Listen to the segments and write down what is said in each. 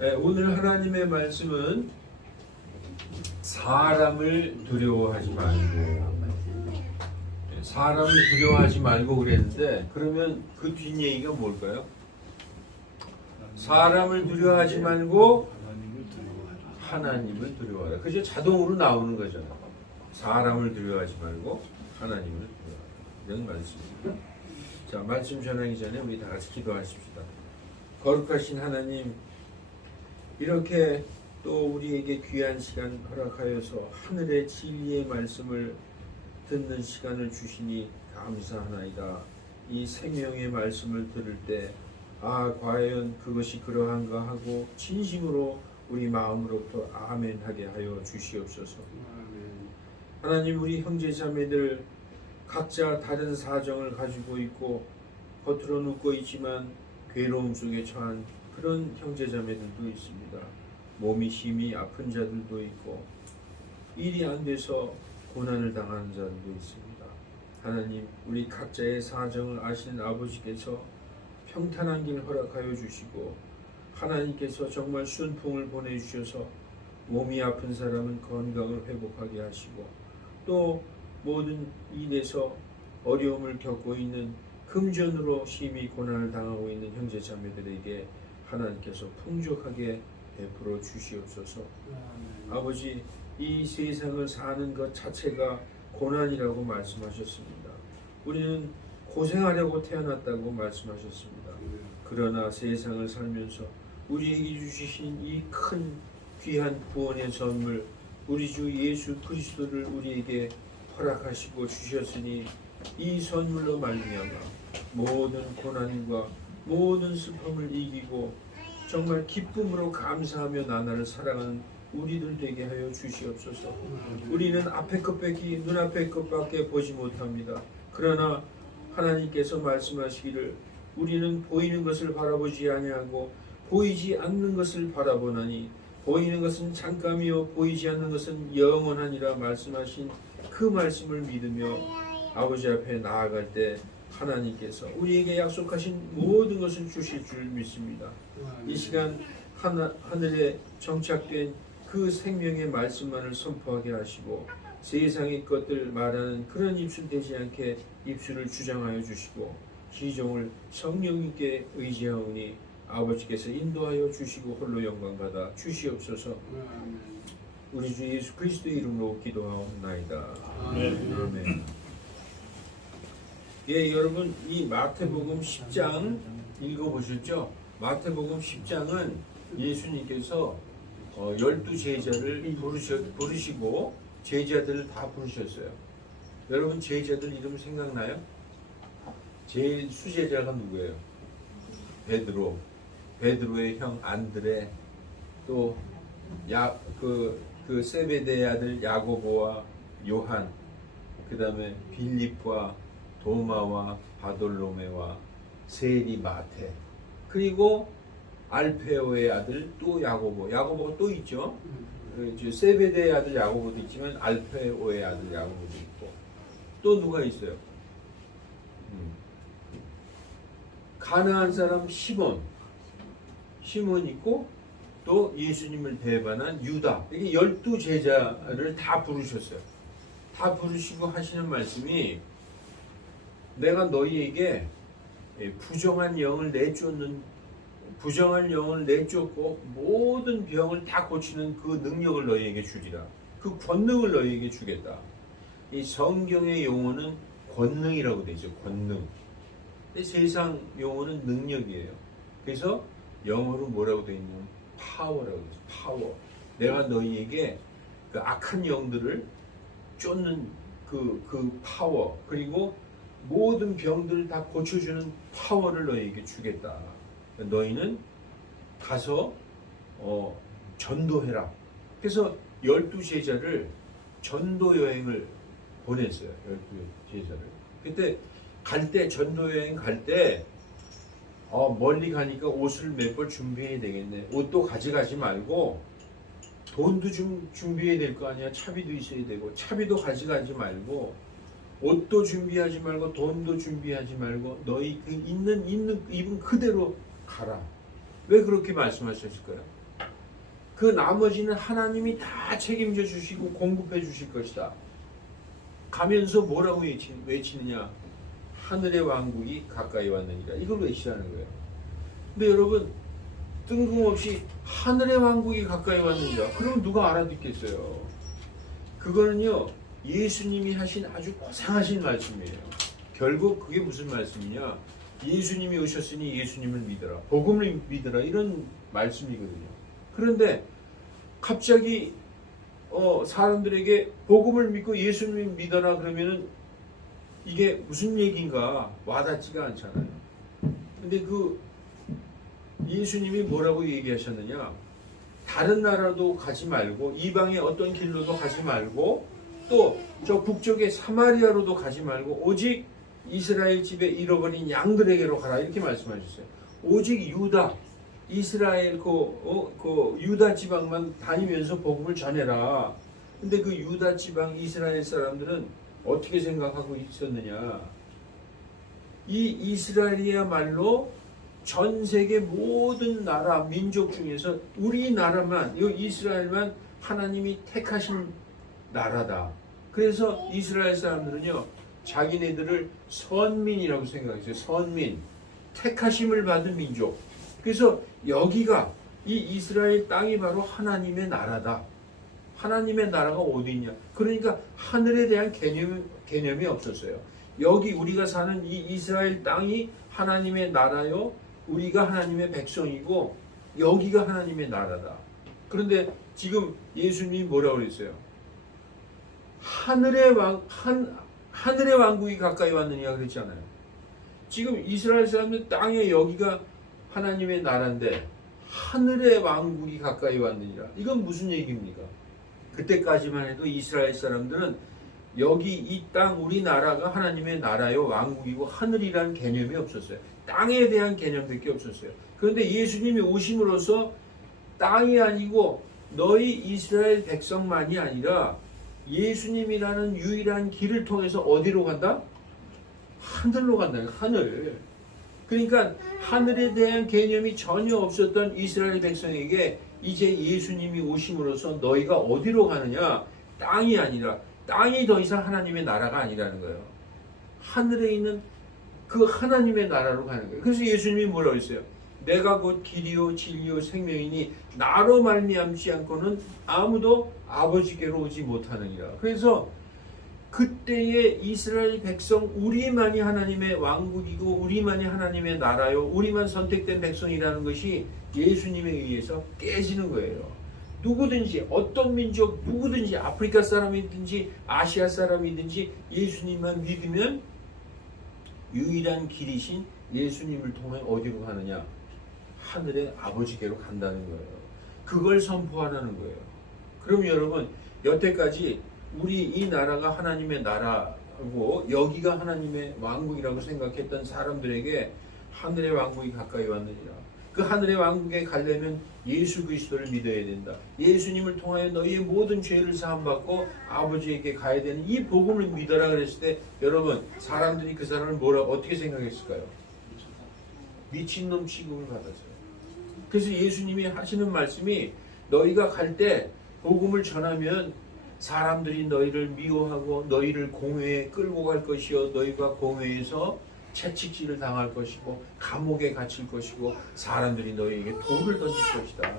오늘 하나님의 말씀은 사람을 두려워하지 말고, 사람을 두려워하지 말고 그랬는데, 그러면 그 뒷얘기가 뭘까요? 사람을 두려워하지 말고 하나님을 두려워하라. 그죠? 자동으로 나오는 거잖아요. 사람을 두려워하지 말고 하나님을 두려워하라. 이런 말씀입니다. 자, 말씀 전하기 전에 우리 다 같이 기도하십시다. 거룩하신 하나님, 이렇게 또 우리에게 귀한 시간 허락하여서 하늘의 진리의 말씀을 듣는 시간을 주시니 감사하나이다. 이 생명의 말씀을 들을 때 과연 그것이 그러한가 하고 진심으로 우리 마음으로부터 아멘 하게 하여 주시옵소서. 하나님, 우리 형제 자매들 각자 다른 사정을 가지고 있고 겉으로 눕고 있지만 괴로움 속에 처한 그런 형제 자매들도 있습니다. 몸이 심히 아픈 자들도 있고 일이 안 돼서 고난을 당하는 자들도 있습니다. 하나님, 우리 각자의 사정을 아시는 아버지께서 평탄한 길 허락하여 주시고 하나님께서 정말 순풍을 보내주셔서 몸이 아픈 사람은 건강을 회복하게 하시고 또 모든 일에서 어려움을 겪고 있는 금전으로 심히 고난을 당하고 있는 형제 자매들에게 하나님께서 풍족하게 베풀어 주시옵소서. 아버지, 이 세상을 사는 것 자체가 고난이라고 말씀하셨습니다. 우리는 고생하려고 태어났다고 말씀하셨습니다. 그러나 세상을 살면서 우리에게 주시신 이 큰 귀한 구원의 선물, 우리 주 예수 그리스도를 우리에게 허락하시고 주셨으니 이 선물로 말미암아 모든 고난과 모든 슬픔을 이기고 정말 기쁨으로 감사하며 나날을 살아가는 우리들 되게 하여 주시옵소서. 우리는 앞의 것밖에 눈앞의 것밖에 보지 못합니다. 그러나 하나님께서 말씀하시기를 우리는 보이는 것을 바라보지 아니하고 보이지 않는 것을 바라보나니 보이는 것은 잠깐이요 보이지 않는 것은 영원하니라 말씀하신 그 말씀을 믿으며 아버지 앞에 나아갈 때 하나님께서 우리에게 약속하신 모든 것을 주실 줄 믿습니다. 이 시간 하늘에 정착된 그 생명의 말씀만을 선포하게 하시고 세상의 것들 말하는 그런 입술 되지 않게 입술을 주장하여 주시고 기종을 성령님께 의지하오니 아버지께서 인도하여 주시고 홀로 영광받아 주시옵소서. 우리 주 예수 그리스도의 이름으로 기도하옵나이다. 아멘. 예, 여러분, 이 마태복음 10장 읽어보셨죠? 마태복음 10장은 예수님께서 12제자를 부르시고 제자들을 다 부르셨어요. 여러분, 제자들 이름 생각나요? 제일 수제자가 누구예요? 베드로, 베드로의 형 안드레, 또 그 세베대의 아들 야고보와 요한, 그 다음에 빌립과 도마와 바돌로메와 세리 마테, 그리고 알페오의 아들 또 야고보가 또 있죠. 세베대의 아들 야고보도 있지만 알페오의 아들 야고보도 있고 또 누가 있어요? 가나안 사람 시몬 있고 또 예수님을 배반한 유다. 이게 12제자를 다 부르셨어요. 다 부르시고 하시는 말씀이 내가 너희에게 부정한 영을 내쫓고 모든 병을 다 고치는 그 능력을 너희에게 주리라. 그 권능을 너희에게 주겠다. 이 성경의 용어는 권능이라고 되죠. 권능. 세상 용어는 능력이에요. 그래서 영어로 뭐라고 되어 있냐면 파워라고 되죠. 파워. 내가 너희에게 그 악한 영들을 쫓는 그 파워, 그리고 모든 병들을 다 고쳐주는 파워를 너희에게 주겠다. 너희는 가서 전도해라. 그래서 12제자를 전도 여행을 보냈어요. 12제자를. 그때 갈 때, 전도 여행 갈 때 멀리 가니까 옷을 몇 벌 준비해야 되겠네. 옷도 가져가지 말고 돈도 좀 준비해야 될 거 아니야. 차비도 있어야 되고, 차비도 가져가지 말고, 옷도 준비하지 말고, 돈도 준비하지 말고, 너희 그 입은 그대로 가라. 왜 그렇게 말씀하셨을까요? 그 나머지는 하나님이 다 책임져 주시고 공급해 주실 것이다. 가면서 뭐라고 외치느냐? 하늘의 왕국이 가까이 왔느니라. 이걸 외치라는 거예요. 근데 여러분, 뜬금없이 하늘의 왕국이 가까이 왔느니라. 그럼 누가 알아듣겠어요? 그거는요, 예수님이 하신 아주 고상하신 말씀이에요. 결국 그게 무슨 말씀이냐? 예수님이 오셨으니 예수님을 믿어라. 복음을 믿어라. 이런 말씀이거든요. 그런데 갑자기 사람들에게 복음을 믿고 예수님을 믿어라 그러면은 이게 무슨 얘기인가 와닿지가 않잖아요. 근데 그 예수님이 뭐라고 얘기하셨느냐? 다른 나라도 가지 말고 이방의 어떤 길로도 가지 말고 또 저 북쪽의 사마리아로도 가지 말고 오직 이스라엘 집에 잃어버린 양들에게로 가라 이렇게 말씀하셨어요. 오직 유다, 이스라엘 그 유다 지방만 다니면서 복음을 전해라. 근데 그 유다 지방 이스라엘 사람들은 어떻게 생각하고 있었느냐? 이 이스라엘이야말로 전 세계 모든 나라 민족 중에서 우리나라만 이 이스라엘만 하나님이 택하신 나라다. 그래서 이스라엘 사람들은요 자기네들을 선민이라고 생각했어요. 선민, 택하심을 받은 민족. 그래서 여기가 이 이스라엘 땅이 바로 하나님의 나라다. 하나님의 나라가 어디 있냐? 그러니까 하늘에 대한 개념이 없었어요. 여기 우리가 사는 이 이스라엘 땅이 하나님의 나라요. 우리가 하나님의 백성이고 여기가 하나님의 나라다. 그런데 지금 예수님이 뭐라고 그랬어요? 하늘의 왕국이 가까이 왔느냐 그랬잖아요. 지금 이스라엘 사람들 땅에 여기가 하나님의 나라인데 하늘의 왕국이 가까이 왔느니라. 이건 무슨 얘기입니까? 그때까지만 해도 이스라엘 사람들은 여기 이 땅 우리나라가 하나님의 나라요 왕국이고 하늘이라는 개념이 없었어요. 땅에 대한 개념밖에 없었어요. 그런데 예수님이 오심으로써 땅이 아니고 너희 이스라엘 백성만이 아니라 예수님이라는 유일한 길을 통해서 어디로 간다? 하늘로 간다. 하늘. 그러니까 하늘에 대한 개념이 전혀 없었던 이스라엘 백성에게 이제 예수님이 오심으로써 너희가 어디로 가느냐? 땅이 아니라 땅이 더 이상 하나님의 나라가 아니라는 거예요. 하늘에 있는 그 하나님의 나라로 가는 거예요. 그래서 예수님이 뭐라고 했어요? 내가 곧 길이요 진리요 생명이니 나로 말미암지 않고는 아무도 아버지께로 오지 못하느니라. 그래서 그때의 이스라엘 백성 우리만이 하나님의 왕국이고 우리만이 하나님의 나라요 우리만 선택된 백성이라는 것이 예수님에 의해서 깨지는 거예요. 누구든지 어떤 민족 누구든지 아프리카 사람이든지 아시아 사람이든지 예수님만 믿으면 유일한 길이신 예수님을 통해 어디로 가느냐? 하늘의 아버지께로 간다는 거예요. 그걸 선포하라는 거예요. 그럼 여러분 여태까지 우리 이 나라가 하나님의 나라고 여기가 하나님의 왕국이라고 생각했던 사람들에게 하늘의 왕국이 가까이 왔느니라. 그 하늘의 왕국에 가려면 예수 그리스도를 믿어야 된다. 예수님을 통하여 너희의 모든 죄를 사함받고 아버지에게 가야 되는 이 복음을 믿어라 그랬을 때 여러분 사람들이 그 사람을 어떻게 생각했을까요? 미친놈 취급을 받았어요. 그래서 예수님이 하시는 말씀이 너희가 갈 때 복음을 전하면 사람들이 너희를 미워하고 너희를 공회에 끌고 갈 것이요 너희가 공회에서 채찍질을 당할 것이고 감옥에 갇힐 것이고 사람들이 너희에게 돌을 던질 것이다.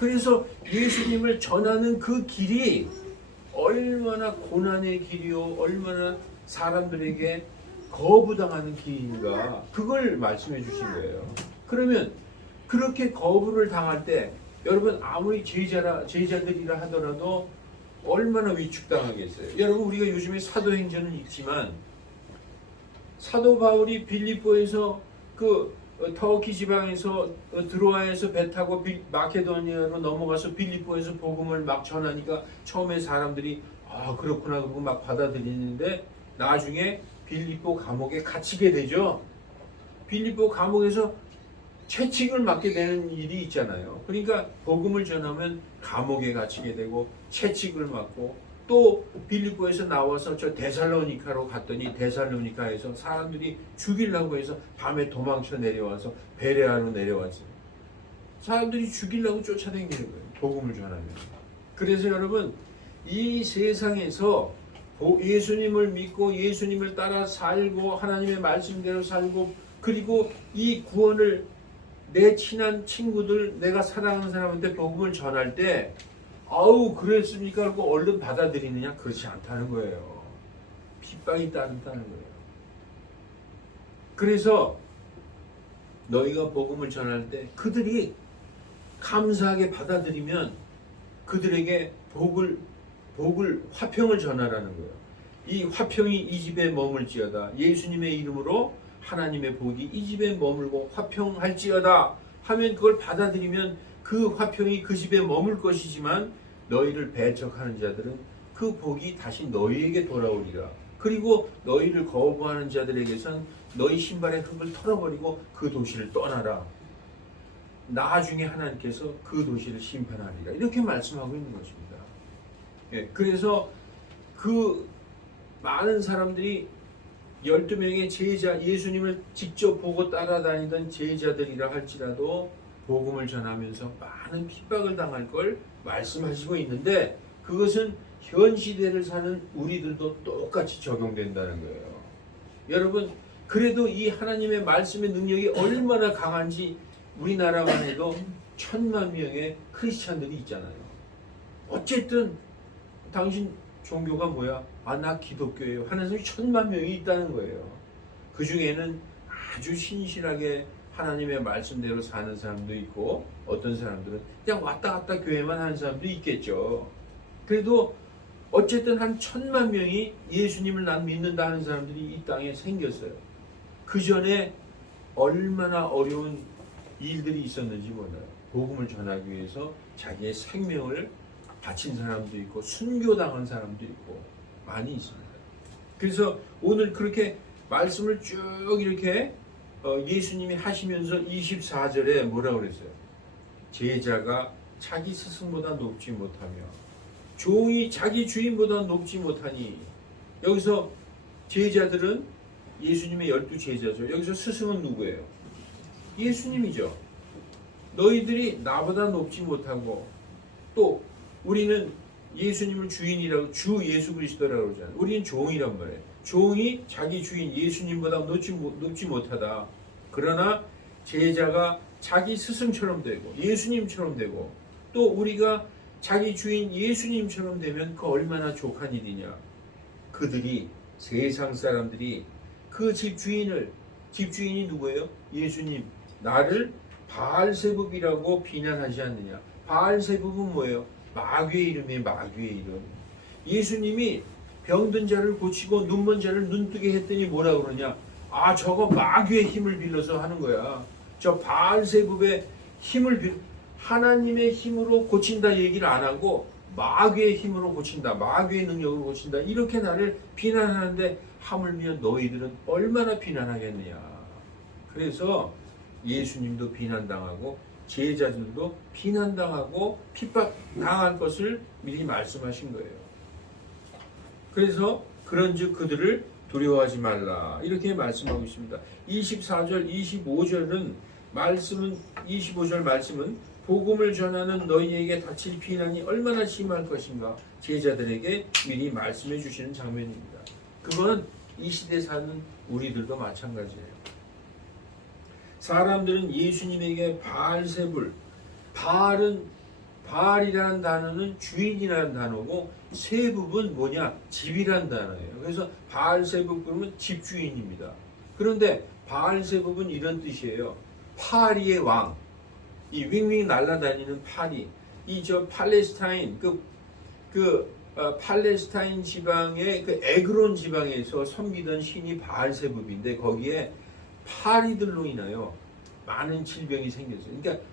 그래서 예수님을 전하는 그 길이 얼마나 고난의 길이요 얼마나 사람들에게 거부당하는 길인가 그걸 말씀해 주신 거예요. 그러면 그렇게 거부를 당할 때 여러분 아무리 제자들이라 하더라도 얼마나 위축당하겠어요. 여러분 우리가 요즘에 사도행전은 있지만 사도 바울이 빌립보에서 그 터키 지방에서 드로아에서 배 타고 마케도니아로 넘어가서 빌립보에서 복음을 막 전하니까 처음에 사람들이 아 그렇구나 그러고 막 받아들이는데 나중에 빌립보 감옥에 갇히게 되죠. 빌립보 감옥에서 채찍을 맞게 되는 일이 있잖아요. 그러니까 복음을 전하면 감옥에 갇히게 되고 채찍을 맞고 또 빌립보에서 나와서 저 데살로니카로 갔더니 데살로니카에서 사람들이 죽이려고 해서 밤에 도망쳐 내려와서 베레아로 내려왔어요. 사람들이 죽이려고 쫓아다니는 거예요. 복음을 전하면. 그래서 여러분 이 세상에서 예수님을 믿고 예수님을 따라 살고 하나님의 말씀대로 살고 그리고 이 구원을 내 친한 친구들 내가 사랑하는 사람한테 복음을 전할 때 아우 그랬습니까? 하고 얼른 받아들이느냐? 그렇지 않다는 거예요. 핍박이 따른다는 거예요. 그래서 너희가 복음을 전할 때 그들이 감사하게 받아들이면 그들에게 화평을 전하라는 거예요. 이 화평이 이 집에 머물지어다. 예수님의 이름으로 하나님의 복이 이 집에 머물고 화평할지어다 하면 그걸 받아들이면 그 화평이 그 집에 머물 것이지만 너희를 배척하는 자들은 그 복이 다시 너희에게 돌아오리라. 그리고 너희를 거부하는 자들에게선 너희 신발의 흙을 털어버리고 그 도시를 떠나라. 나중에 하나님께서 그 도시를 심판하리라. 이렇게 말씀하고 있는 것입니다. 예, 그래서 그 많은 사람들이 12명의 제자, 예수님을 직접 보고 따라다니던 제자들이라 할지라도 복음을 전하면서 많은 핍박을 당할 걸 말씀하시고 있는데 그것은 현 시대를 사는 우리들도 똑같이 적용된다는 거예요. 여러분, 그래도 이 하나님의 말씀의 능력이 얼마나 강한지 우리나라만 해도 1000만 명의 크리스찬들이 있잖아요. 어쨌든 당신 종교가 뭐야? 아, 나 기독교예요 하는 사람이 1000만 명이 있다는 거예요. 그 중에는 아주 신실하게 하나님의 말씀대로 사는 사람도 있고 어떤 사람들은 그냥 왔다 갔다 교회만 하는 사람도 있겠죠. 그래도 어쨌든 한 1000만 명이 예수님을 난 믿는다 하는 사람들이 이 땅에 생겼어요. 그 전에 얼마나 어려운 일들이 있었는지 몰라요. 복음을 전하기 위해서 자기의 생명을 바친 사람도 있고 순교당한 사람도 있고 많이 있습니다. 그래서 오늘 그렇게 말씀을 쭉 이렇게 예수님이 하시면서 24절에 뭐라고 그랬어요? 제자가 자기 스승보다 높지 못하며 종이 자기 주인보다 높지 못하니. 여기서 제자들은 예수님의 12제자죠. 여기서 스승은 누구예요? 예수님이죠. 너희들이 나보다 높지 못하고 또 우리는 예수님을 주인이라고 주 예수 그리스도라고 그러잖아요. 우리는 종이란 말이에요. 종이 자기 주인 예수님보다 높지 못하다. 그러나 제자가 자기 스승처럼 되고 예수님처럼 되고 또 우리가 자기 주인 예수님처럼 되면 그 얼마나 족한 일이냐. 그들이 세상 사람들이 그 집주인이 누구예요? 예수님. 나를 바알세붑이라고 비난하지 않느냐. 바알세붑은 뭐예요? 마귀의 이름이에요. 마귀의 이름. 예수님이 병든 자를 고치고 눈먼 자를 눈뜨게 했더니 뭐라 그러냐. 아, 저거 마귀의 힘을 빌려서 하는 거야. 저 바알세붑의 힘을 하나님의 힘으로 고친다 얘기를 안 하고 마귀의 힘으로 고친다. 마귀의 능력으로 고친다. 이렇게 나를 비난하는데 하물며 너희들은 얼마나 비난하겠느냐. 그래서 예수님도 비난당하고 제자들도 비난당하고 핍박당할 것을 미리 말씀하신 거예요. 그래서 그런즉 그들을 두려워하지 말라. 이렇게 말씀하고 있습니다. 24절, 25절은 25절 말씀은 복음을 전하는 너희에게 닥칠 비난이 얼마나 심할 것인가 제자들에게 미리 말씀해 주시는 장면입니다. 그건 이 시대 사는 우리들도 마찬가지예요. 사람들은 예수님에게 바알세불, 바알이라는 단어는 주인이라는 단어고 세붑은 뭐냐? 집이라는 단어예요. 그래서 바알세붑 그러면 집주인입니다. 그런데 바알세붑은 이런 뜻이에요. 파리의 왕, 이 윙윙 날아다니는 파리, 이 저 팔레스타인 팔레스타인 지방의 그 에그론 지방에서 섬기던 신이 바알세붑인데 거기에 파리들로 인하여 많은 질병이 생겼어요. 그러니까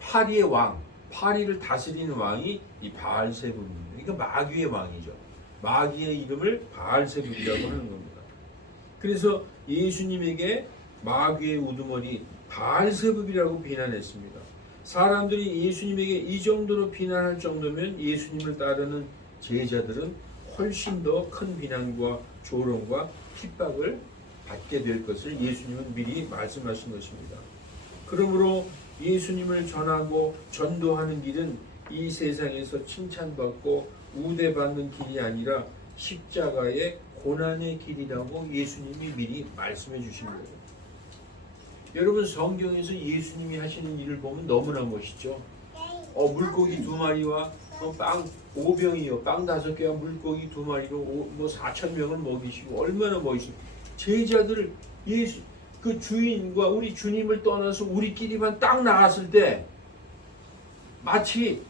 파리의 왕, 파리를 다스리는 왕이 이 바알세붑입니다. 그러니까 마귀의 왕이죠. 마귀의 이름을 바알세붑이라고 하는 겁니다. 그래서 예수님에게 마귀의 우두머리 바알세붑이라고 비난했습니다. 사람들이 예수님에게 이 정도로 비난할 정도면 예수님을 따르는 제자들은 훨씬 더 큰 비난과 조롱과 핍박을 받게 될 것을 예수님은 미리 말씀하신 것입니다. 그러므로 예수님을 전하고 전도하는 길은 이 세상에서 칭찬받고 우대받는 길이 아니라 십자가의 고난의 길이라고 예수님이 미리 말씀해 주신 거예요. 여러분, 성경에서 예수님이 하시는 일을 보면 너무나 멋있죠. 물고기 2마리와 빵 5병이요, 빵 5개와 물고기 2마리로 4,000명을 먹이시고 얼마나 멋있어요. 제자들을 예수 그 주인과 우리 주님을 떠나서 우리끼리만 딱 나갔을 때 마치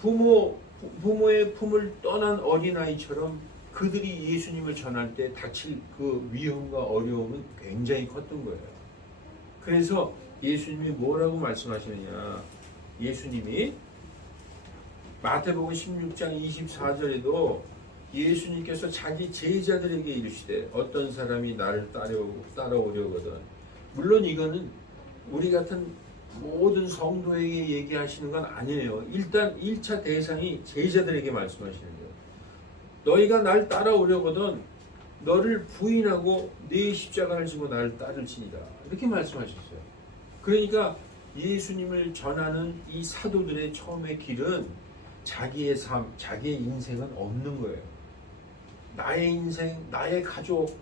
부모의 품을 떠난 어린아이처럼 그들이 예수님을 전할 때 닥칠 그 위험과 어려움은 굉장히 컸던 거예요. 그래서 예수님이 뭐라고 말씀하시느냐. 예수님이 마태복음 16장 24절에도 예수님께서 자기 제자들에게 이르시되 어떤 사람이 나를 따라오려거든. 물론 이거는 우리 같은 모든 성도에게 얘기하시는 건 아니에요. 일단 1차 대상이 제자들에게 말씀하시는 거예요. 너희가 날 따라오려거든 너를 부인하고 네 십자가를 지고 나를 따를지니라. 이렇게 말씀하셨어요. 그러니까 예수님을 전하는 이 사도들의 처음의 길은 자기의 삶, 자기의 인생은 없는 거예요. 나의 인생, 나의 가족,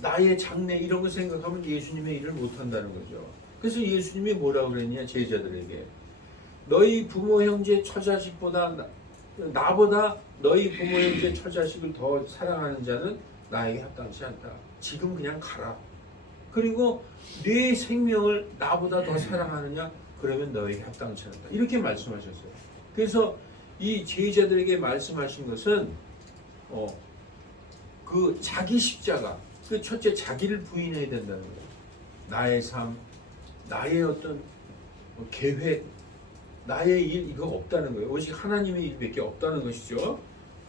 나의 장래 이런 거 생각하면 예수님의 일을 못한다는 거죠. 그래서 예수님이 뭐라고 그랬냐, 제자들에게. 너희 부모 형제 처자식보다 나보다 너희 부모 형제 처자식을 더 사랑하는 자는 나에게 합당치 않다. 지금 그냥 가라. 그리고 네 생명을 나보다 더 사랑하느냐? 그러면 너에게 합당치 않다. 이렇게 말씀하셨어요. 그래서 이 제자들에게 말씀하신 것은 그 자기 십자가, 그 첫째 자기를 부인해야 된다는 거예요. 나의 삶, 나의 어떤 계획, 나의 일 이거 없다는 거예요. 오직 하나님의 일밖에 없다는 것이죠.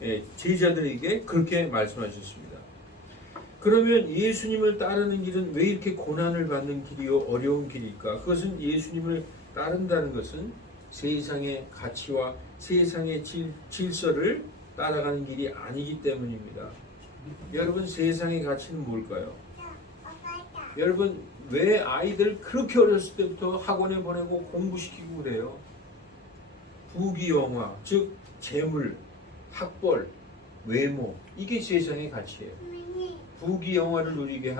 예, 제자들에게 그렇게 말씀하셨습니다. 그러면 예수님을 따르는 길은 왜 이렇게 고난을 받는 길이요, 어려운 길일까? 그것은 예수님을 따른다는 것은 세상의 가치와 세상의 질서를 따라가는 길이 아니기 때문입니다. 여러분, 세상의 가치는 뭘까요? 여러분, 왜 아이들 그렇게 어렸을 때부터 학원에 보내고 공부시키고 그래요? 부귀영화, 즉 재물, 학벌, 외모, 이게 세상의 가치예요. 부귀영화를 누리게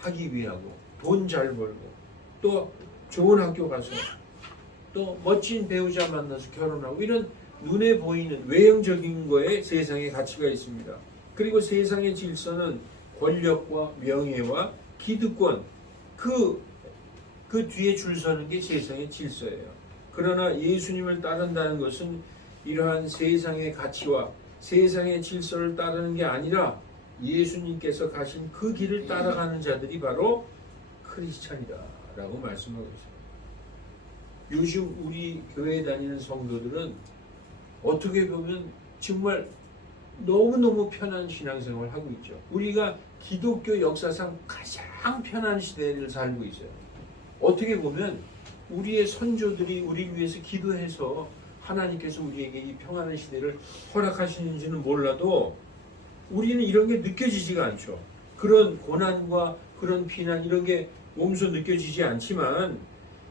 하기 위하고 돈 잘 벌고 또 좋은 학교 가서 또 멋진 배우자 만나서 결혼하고 이런 눈에 보이는 외형적인 거에 세상의 가치가 있습니다. 그리고 세상의 질서는 권력과 명예와 기득권, 그 뒤에 줄 서는 게 세상의 질서예요. 그러나 예수님을 따른다는 것은 이러한 세상의 가치와 세상의 질서를 따르는 게 아니라 예수님께서 가신 그 길을 따라가는 자들이 바로 크리스찬이다 라고 말씀하고 있습니다. 요즘 우리 교회에 다니는 성도들은 어떻게 보면 정말 너무너무 편한 신앙생활을 하고 있죠. 우리가 기독교 역사상 가장 편한 시대를 살고 있어요. 어떻게 보면 우리의 선조들이 우리 위해서 기도해서 하나님께서 우리에게 이 평안한 시대를 허락하시는지는 몰라도 우리는 이런 게 느껴지지가 않죠. 그런 고난과 그런 비난 이런 게 몸소 느껴지지 않지만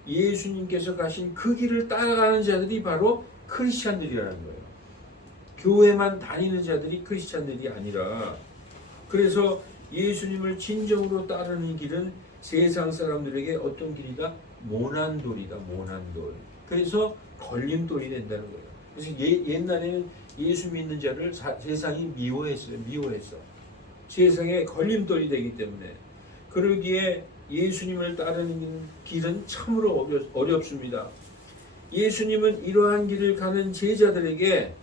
예수님께서 가신 그 길을 따라가는 자들이 바로 크리스찬들이라는 거예요. 교회만 다니는 자들이 크리스찬들이 아니라, 그래서 예수님을 진정으로 따르는 길은 세상 사람들에게 어떤 길이다? 모난돌이다. 모난돌. 그래서 걸림돌이 된다는 거예요. 그래서 옛날에는 예수 믿는 자를 세상이 미워했어요. 세상에 걸림돌이 되기 때문에. 그러기에 예수님을 따르는 길은 참으로 어렵습니다. 예수님은 이러한 길을 가는 제자들에게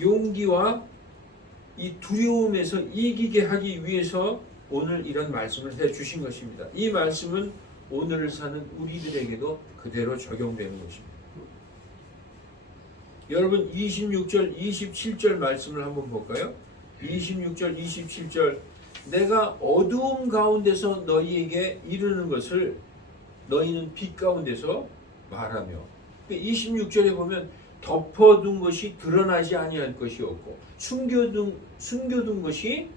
용기와 이 두려움에서 이기게 하기 위해서 오늘 이런 말씀을 해주신 것입니다. 이 말씀은 오늘을 사는 우리들에게도 그대로 적용되는 것입니다. 여러분, 26절, 27절 말씀을 한번 볼까요? 26절, 27절. 내가 어두움 가운데서 너희에게 이르는 것을 너희는 빛 가운데서 말하며. 26절에 보면 덮어둔 것이 드러나지 아니할 것이 없고 숨겨둔 것이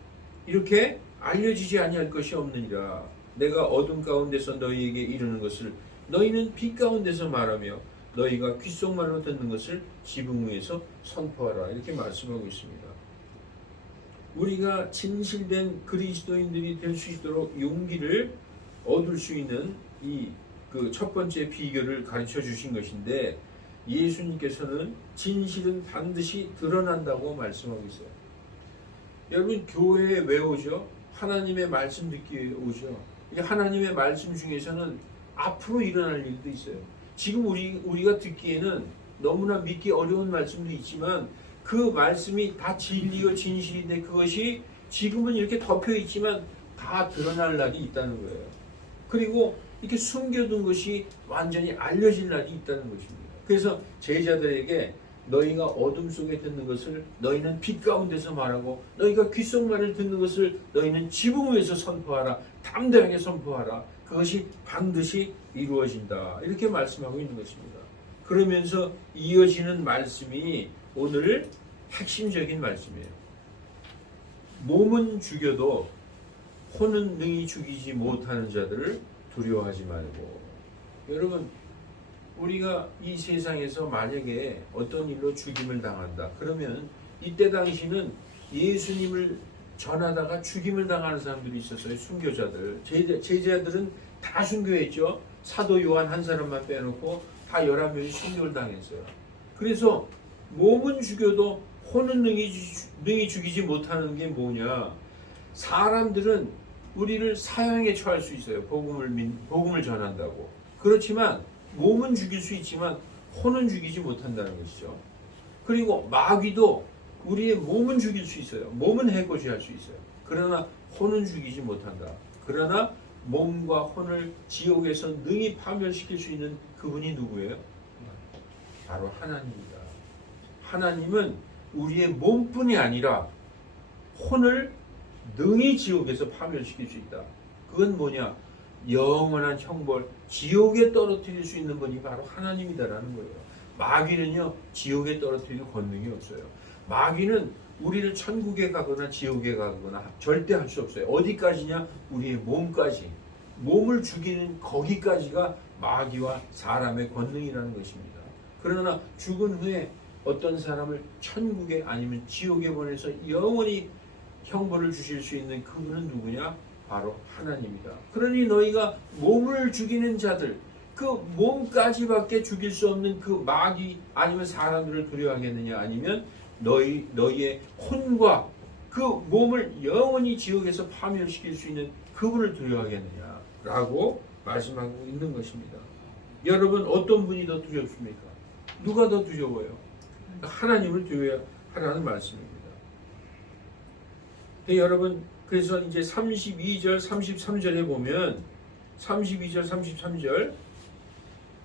이렇게 알려지지 아니할 것이 없느니라. 내가 어둠 가운데서 너희에게 이르는 것을 너희는 빛 가운데서 말하며 너희가 귓속말로 듣는 것을 지붕 위에서 선포하라. 이렇게 말씀하고 있습니다. 우리가 진실된 그리스도인들이 될 수 있도록 용기를 얻을 수 있는 이 그 첫 번째 비결을 가르쳐 주신 것인데, 예수님께서는 진실은 반드시 드러난다고 말씀하고 있어요. 여러분, 교회에 왜 오죠? 하나님의 말씀 듣기 위해 오죠. 이 하나님의 말씀 중에서는 앞으로 일어날 일도 있어요. 지금 우리가 듣기에는 너무나 믿기 어려운 말씀도 있지만, 그 말씀이 다 진리요 진실인데 그것이 지금은 이렇게 덮여 있지만 다 드러날 날이 있다는 거예요. 그리고 이렇게 숨겨둔 것이 완전히 알려질 날이 있다는 것입니다. 그래서 제자들에게 너희가 어둠 속에 듣는 것을 너희는 빛 가운데서 말하고, 너희가 귓속말을 듣는 것을 너희는 지붕 위에서 선포하라. 담대하게 선포하라. 그것이 반드시 이루어진다. 이렇게 말씀하고 있는 것입니다. 그러면서 이어지는 말씀이 오늘 핵심적인 말씀이에요. 몸은 죽여도 혼은 능히 죽이지 못하는 자들을 두려워하지 말고. 여러분, 우리가 이 세상에서 만약에 어떤 일로 죽임을 당한다 그러면, 이때 당시는 예수님을 전하다가 죽임을 당하는 사람들이 있었어요. 순교자들. 제자들은 다 순교했죠. 사도 요한 한 사람만 빼놓고 다 11명이 순교를 당했어요. 그래서 몸은 죽여도 혼은 능히 죽이지 못하는 게 뭐냐? 사람들은 우리를 사형에 처할 수 있어요. 복음을 전한다고. 그렇지만 몸은 죽일 수 있지만 혼은 죽이지 못한다는 것이죠. 그리고 마귀도 우리의 몸은 죽일 수 있어요. 몸은 해코지할 수 있어요. 그러나 혼은 죽이지 못한다. 그러나 몸과 혼을 지옥에서 능히 파멸시킬 수 있는 그분이 누구예요? 바로 하나님입니다. 하나님은 우리의 몸뿐이 아니라 혼을 능히 지옥에서 파멸시킬 수 있다. 그건 뭐냐? 영원한 형벌, 지옥에 떨어뜨릴 수 있는 분이 바로 하나님이다라는 거예요. 마귀는요, 지옥에 떨어뜨릴 권능이 없어요. 마귀는 우리를 천국에 가거나 지옥에 가거나 절대 할 수 없어요. 어디까지냐? 우리의 몸까지. 몸을 죽이는 거기까지가 마귀와 사람의 권능이라는 것입니다. 그러나 죽은 후에 어떤 사람을 천국에 아니면 지옥에 보내서 영원히 형벌을 주실 수 있는 그분은 누구냐? 바로 하나님이다. 그러니 너희가 몸을 죽이는 자들, 그 몸까지밖에 죽일 수 없는 그 마귀 아니면 사람들을 두려워하겠느냐? 아니면 너희의 혼과 그 몸을 영원히 지옥에서 파멸시킬 수 있는 그분을 두려워하겠느냐? 라고 말씀하고 있는 것입니다. 여러분, 어떤 분이 더 두렵습니까? 누가 더 두려워요? 하나님을 두려워하라는 말씀입니다. 여러분, 그래서 이제 32절, 33절에 보면 32절, 33절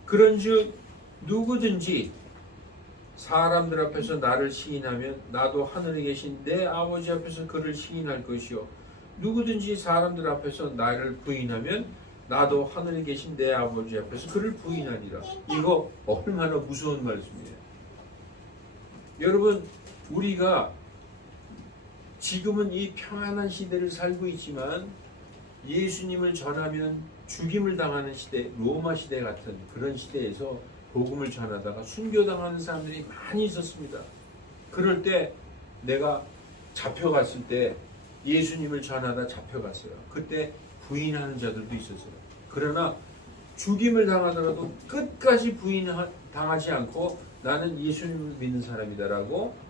그런즉 누구든지 사람들 앞에서 나를 시인하면 나도 하늘에 계신 내 아버지 앞에서 그를 시인할 것이요, 누구든지 사람들 앞에서 나를 부인하면 나도 하늘에 계신 내 아버지 앞에서 그를 부인하리라. 이거 얼마나 무서운 말씀이에요. 여러분, 우리가 지금은 이 평안한 시대를 살고 있지만 예수님을 전하면 죽임을 당하는 시대, 로마 시대 같은 그런 시대에서 복음을 전하다가 순교당하는 사람들이 많이 있었습니다. 그럴 때 내가 잡혀갔을 때 예수님을 전하다 잡혀갔어요. 그때 부인하는 자들도 있었어요. 그러나 죽임을 당하더라도 끝까지 부인당하지 않고 나는 예수님을 믿는 사람이다라고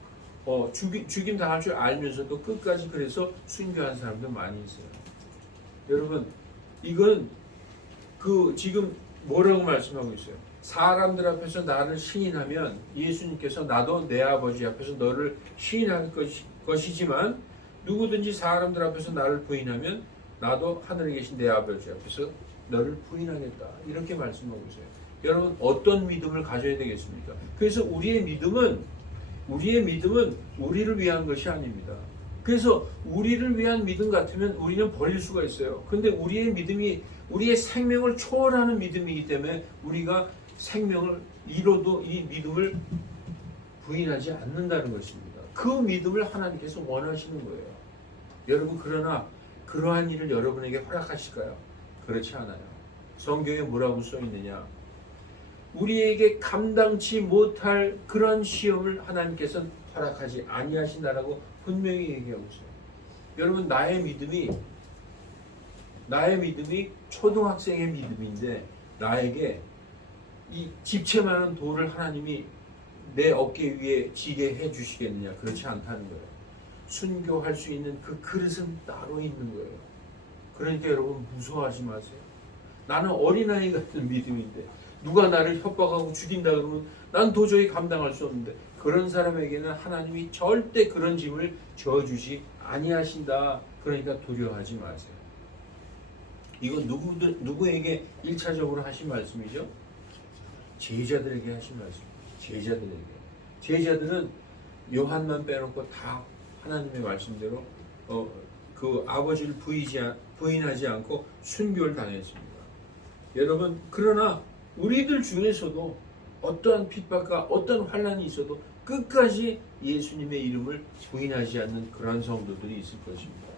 죽임 당할 줄 알면서도 끝까지 그래서 순교한 사람도 많이 있어요. 여러분, 이건 지금 뭐라고 말씀하고 있어요? 사람들 앞에서 나를 시인하면 예수님께서 나도 내 아버지 앞에서 너를 시인할 것이지만 누구든지 사람들 앞에서 나를 부인하면 나도 하늘에 계신 내 아버지 앞에서 너를 부인하겠다. 이렇게 말씀하고 있어요. 여러분, 어떤 믿음을 가져야 되겠습니까? 그래서 우리의 믿음은 우리를 위한 것이 아닙니다. 그래서 우리를 위한 믿음 같으면 우리는 버릴 수가 있어요. 근데 우리의 믿음이 우리의 생명을 초월하는 믿음이기 때문에 우리가 생명을 잃어도 이 믿음을 부인하지 않는다는 것입니다. 그 믿음을 하나님께서 원하시는 거예요. 여러분, 그러나 그러한 일을 여러분에게 허락하실까요? 그렇지 않아요. 성경에 뭐라고 써 있느냐? 우리에게 감당치 못할 그런 시험을 하나님께서는 허락하지 아니하신다라고 분명히 얘기하고 있어요. 여러분, 나의 믿음이 초등학생의 믿음인데 나에게 이 집채만한 돌을 하나님이 내 어깨 위에 지게 해주시겠느냐? 그렇지 않다는 거예요. 순교할 수 있는 그 그릇은 따로 있는 거예요. 그러니까 여러분, 무서워하지 마세요. 나는 어린아이 같은 믿음인데 누가 나를 협박하고 죽인다 그러면 난 도저히 감당할 수 없는데, 그런 사람에게는 하나님이 절대 그런 짐을 져주지 아니하신다. 그러니까 두려워하지 마세요. 이건 누구에게 1차적으로 하신 말씀이죠? 제자들에게 하신 말씀이에요. 제자들은 요한만 빼놓고 다 하나님의 말씀대로 그 아버지를 부인하지 않고 순교를 당했습니다. 여러분, 그러나 우리들 중에서도 어떠한 핍박과 어떤 환난이 있어도 끝까지 예수님의 이름을 부인하지 않는 그런 성도들이 있을 것입니다.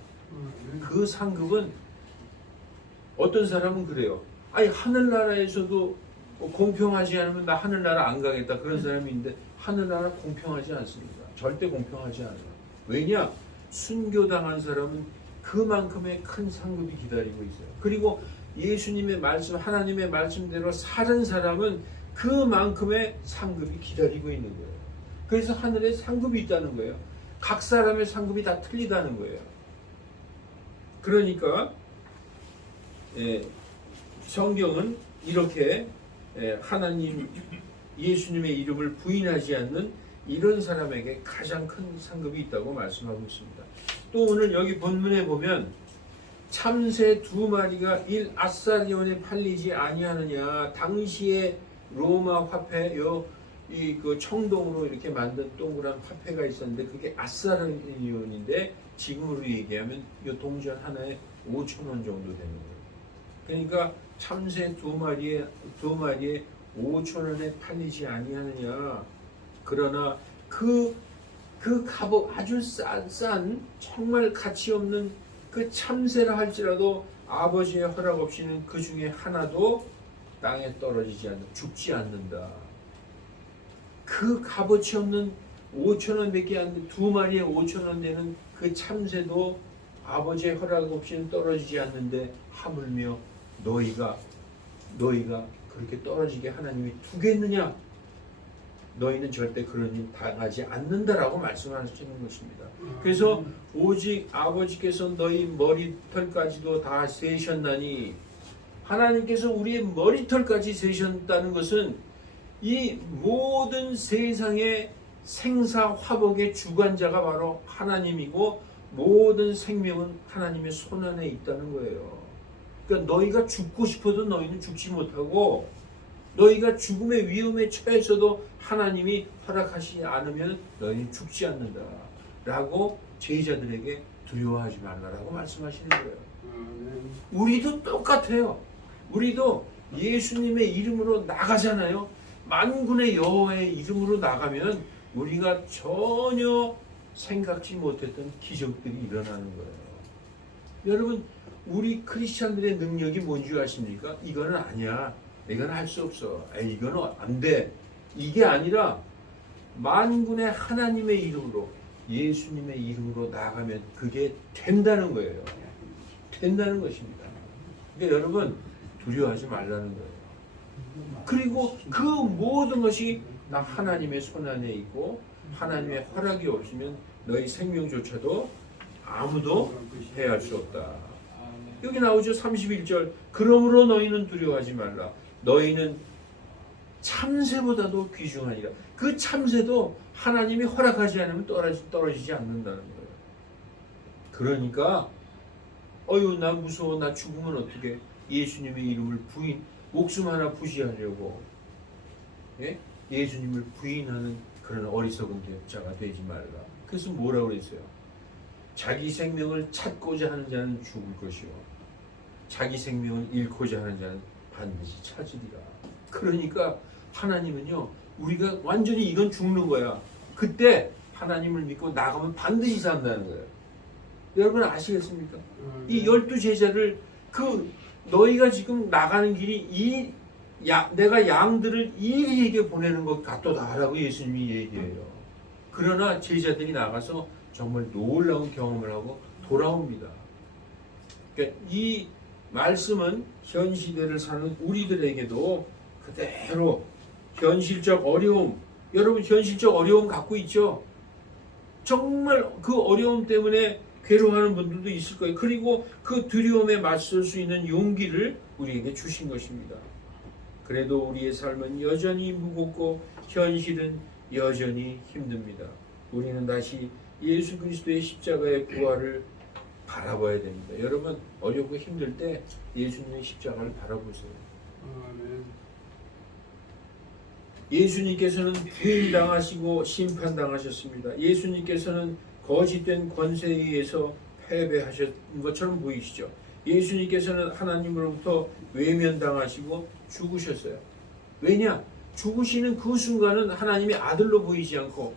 그 상급은, 어떤 사람은 그래요. 아니, 하늘나라에서도 공평하지 않으면 나 하늘나라 안 가겠다, 그런 사람이 있는데 하늘나라 공평하지 않습니다. 절대 공평하지 않아요. 왜냐? 순교당한 사람은 그만큼의 큰 상급이 기다리고 있어요. 그리고 예수님의 말씀, 하나님의 말씀대로 살은 사람은 그만큼의 상급이 기다리고 있는 거예요. 그래서 하늘에 상급이 있다는 거예요. 각 사람의 상급이 다 틀리다는 거예요. 그러니까 성경은 이렇게 하나님, 예수님의 이름을 부인하지 않는 이런 사람에게 가장 큰 상급이 있다고 말씀하고 있습니다. 또 오늘 여기 본문에 보면 참새 2마리가 1아사리온에 팔리지 아니하느냐. 당시에 로마 화폐, 그 청동으로 이렇게 만든 동그란 화폐가 있었는데 그게 아사리온인데 지금으로 얘기하면 이 동전 하나에 5,000원 정도 되는 거예요. 그러니까 참새 2마리에 5,000원에 팔리지 아니하느냐. 그러나 그 값이 아주 싼 정말 가치 없는 그 참새라 할지라도 아버지의 허락 없이는 그 중에 하나도 땅에 떨어지지 않는다, 죽지 않는다. 그 값어치 없는 5,000원밖에 안 돼, 2마리에 5,000원 되는 그 참새도 아버지의 허락 없이는 떨어지지 않는데 하물며 너희가 그렇게 떨어지게 하나님이 두겠느냐? 너희는 절대 그런 일 당하지 않는다라고 말씀하시는 것입니다. 그래서 오직 아버지께서 너희 머리털까지도 다 세셨나니, 하나님께서 우리의 머리털까지 세셨다는 것은 이 모든 세상의 생사화복의 주관자가 바로 하나님이고 모든 생명은 하나님의 손안에 있다는 거예요. 그러니까 너희가 죽고 싶어도 너희는 죽지 못하고, 너희가 죽음의 위험에 처했어도 하나님이 허락하시지 않으면 너희는 죽지 않는다 라고 제자들에게 두려워하지 말라라고 말씀하시는 거예요. 우리도 똑같아요. 우리도 예수님의 이름으로 나가잖아요. 만군의 여호와의 이름으로 나가면 우리가 전혀 생각지 못했던 기적들이 일어나는 거예요. 여러분, 우리 크리스찬들의 능력이 뭔지 아십니까? 이거는 아니야, 이건 할 수 없어, 이거는 안 돼, 이게 아니라 만군의 하나님의 이름으로, 예수님의 이름으로 나가면 그게 된다는 거예요. 된다는 것입니다. 그러니까 여러분, 두려워하지 말라는 거예요. 그리고 그 모든 것이 나 하나님의 손안에 있고 하나님의 허락이 없으면 너희 생명조차도 아무도 해할 수 없다. 여기 나오죠. 31절. 그러므로 너희는 두려워하지 말라. 너희는 참새보다도 귀중하니라. 그 참새도 하나님이 허락하지 않으면 떨어지지 않는다는 거예요. 그러니까 나 무서워, 나 죽으면 어떻게, 예수님의 이름을 목숨 하나 부지하려고 예수님을 부인하는 그런 어리석은 자가 되지 말라. 그래서 뭐라고 그랬어요? 자기 생명을 찾고자 하는 자는 죽을 것이요, 자기 생명을 잃고자 하는 자는 반드시 찾으리라. 그러니까 하나님은요, 우리가 완전히 이건 죽는 거야. 그때 하나님을 믿고 나가면 반드시 산다는 거예요. 여러분 아시겠습니까? 이 12 제자를 그 너희가 지금 나가는 길이 내가 양들을 이리에게 보내는 것 같도다라고 예수님이 얘기해요. 그러나 제자들이 나가서 정말 놀라운 경험을 하고 돌아옵니다. 그러니까 이 말씀은 현 시대를 사는 우리들에게도 그대로 현실적 어려움, 여러분 현실적 어려움 갖고 있죠? 정말 그 어려움 때문에 괴로워하는 분들도 있을 거예요. 그리고 그 두려움에 맞설 수 있는 용기를 우리에게 주신 것입니다. 그래도 우리의 삶은 여전히 무겁고 현실은 여전히 힘듭니다. 우리는 다시 예수 그리스도의 십자가의 부활을 바라봐야 됩니다. 여러분 어렵고 힘들 때 예수님의 십자가를 바라보세요. 예수님께서는 부인당하시고 심판당하셨습니다. 예수님께서는 거짓된 권세에 의해서 패배하신 것처럼 보이시죠. 예수님께서는 하나님으로부터 외면당하시고 죽으셨어요. 왜냐? 죽으시는 그 순간은 하나님의 아들로 보이지 않고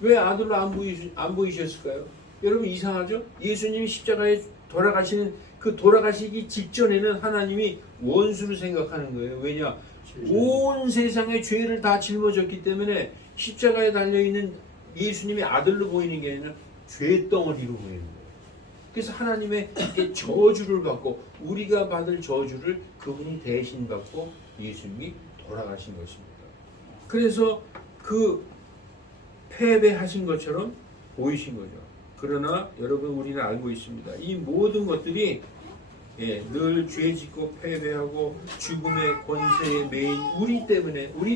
왜 아들로 안 보이셨을까요? 여러분 이상하죠? 예수님이 십자가에 돌아가시는 그 돌아가시기 직전에는 하나님이 원수로 생각하는 거예요. 왜냐? 온 세상의 죄를 다 짊어졌기 때문에 십자가에 달려있는 예수님이 아들로 보이는 게 아니라 죄덩어리로 보이는 거예요. 그래서 하나님의 저주를 받고 우리가 받을 저주를 그분이 대신 받고 예수님이 돌아가신 것입니다. 그래서 그 패배하신 것처럼 보이신 거죠. 그러나 여러분 우리는 알고 있습니다. 이 모든 것들이 늘 죄짓고 패배하고 죽음의 권세에 매인 우리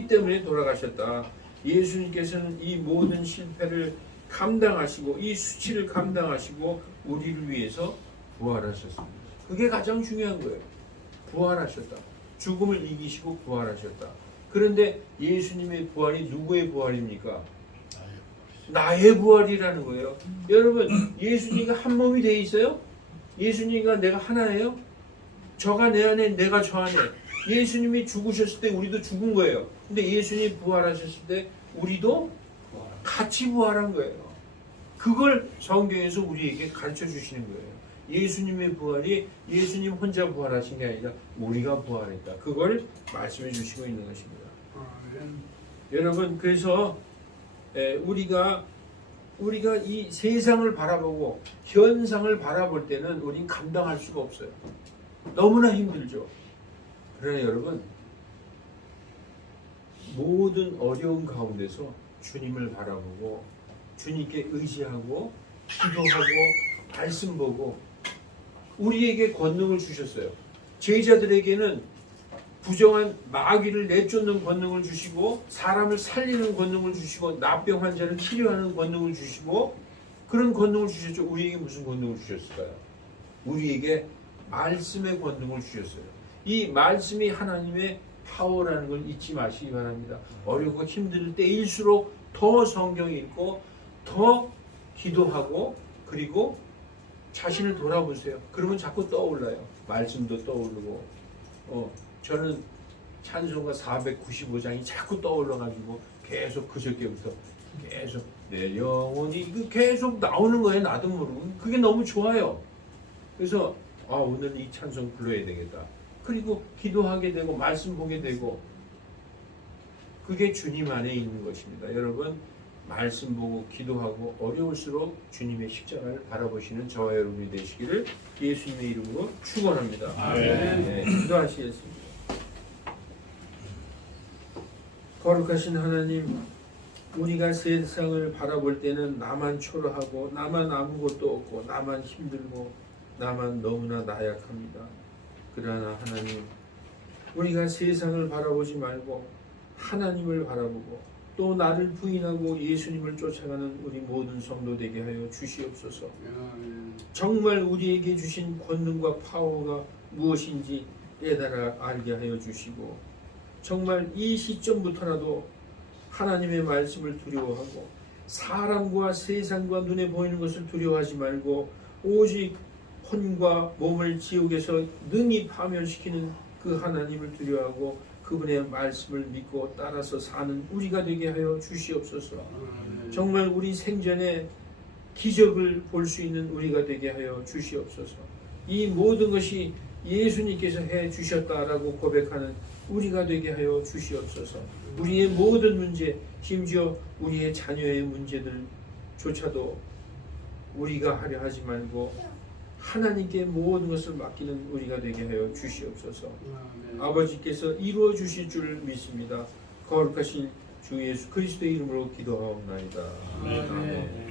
때문에 돌아가셨다. 예수님께서는 이 모든 실패를 감당하시고 이 수치를 감당하시고 우리를 위해서 부활하셨습니다. 그게 가장 중요한 거예요. 부활하셨다. 죽음을 이기시고 부활하셨다. 그런데 예수님의 부활이 누구의 부활입니까? 나의 부활이라는 거예요. 여러분 예수님과 한 몸이 돼 있어요? 예수님과 내가 하나예요? 저가 내 안에 내가 저 안에. 예수님이 죽으셨을 때 우리도 죽은 거예요. 근데 예수님이 부활하셨을 때 우리도 같이 부활한 거예요. 그걸 성경에서 우리에게 가르쳐 주시는 거예요. 예수님의 부활이 예수님 혼자 부활하신 게 아니라 우리가 부활했다. 그걸 말씀해 주시고 있는 것입니다. 여러분 그래서 우리가 이 세상을 바라보고 현상을 바라볼 때는 우린 감당할 수가 없어요. 너무나 힘들죠. 그러나 여러분 모든 어려움 가운데서 주님을 바라보고 주님께 의지하고 기도하고 말씀 보고 우리에게 권능을 주셨어요. 제자들에게는 부정한 마귀를 내쫓는 권능을 주시고 사람을 살리는 권능을 주시고 나병 환자를 치료하는 권능을 주시고 그런 권능을 주셨죠. 우리에게 무슨 권능을 주셨을까요? 우리에게 말씀의 권능을 주셨어요. 이 말씀이 하나님의 파워라는 걸 잊지 마시기 바랍니다. 어렵고 힘들 때일수록 더 성경 읽고 더 기도하고 그리고 자신을 돌아보세요. 그러면 자꾸 떠올라요. 말씀도 떠오르고 저는 찬송가 495장이 자꾸 떠올라가지고 계속 그저께부터 계속 내 영혼이 계속 나오는 거예요. 나도 모르고. 그게 너무 좋아요. 그래서 오늘 이 찬송 불러야 되겠다. 그리고 기도하게 되고 말씀 보게 되고 그게 주님 안에 있는 것입니다. 여러분 말씀 보고 기도하고 어려울수록 주님의 십자가를 바라보시는 저와 여러분이 되시기를 예수님의 이름으로 축원합니다. 네, 기도하시겠습니다. 거룩하신 하나님, 우리가 세상을 바라볼 때는 나만 초라하고 나만 아무것도 없고 나만 힘들고 나만 너무나 나약합니다. 그러나 하나님, 우리가 세상을 바라보지 말고 하나님을 바라보고 또 나를 부인하고 예수님을 쫓아가는 우리 모든 성도 되게 하여 주시옵소서. 정말 우리에게 주신 권능과 파워가 무엇인지 깨달아 알게 하여 주시고 정말 이 시점부터라도 하나님의 말씀을 두려워하고 사람과 세상과 눈에 보이는 것을 두려워하지 말고 오직 혼과 몸을 지옥에서 능히 파멸시키는 그 하나님을 두려워하고 그분의 말씀을 믿고 따라서 사는 우리가 되게 하여 주시옵소서. 정말 우리 생전에 기적을 볼 수 있는 우리가 되게 하여 주시옵소서. 이 모든 것이 예수님께서 해 주셨다라고 고백하는 우리가 되게 하여 주시옵소서. 우리의 모든 문제, 심지어 우리의 자녀의 문제들조차도 우리가 하려 하지 말고 하나님께 모든 것을 맡기는 우리가 되게 하여 주시옵소서. 아버지께서 이루어 주실 줄 믿습니다. 거룩하신 주 예수 그리스도의 이름으로 기도하옵나이다. 아멘.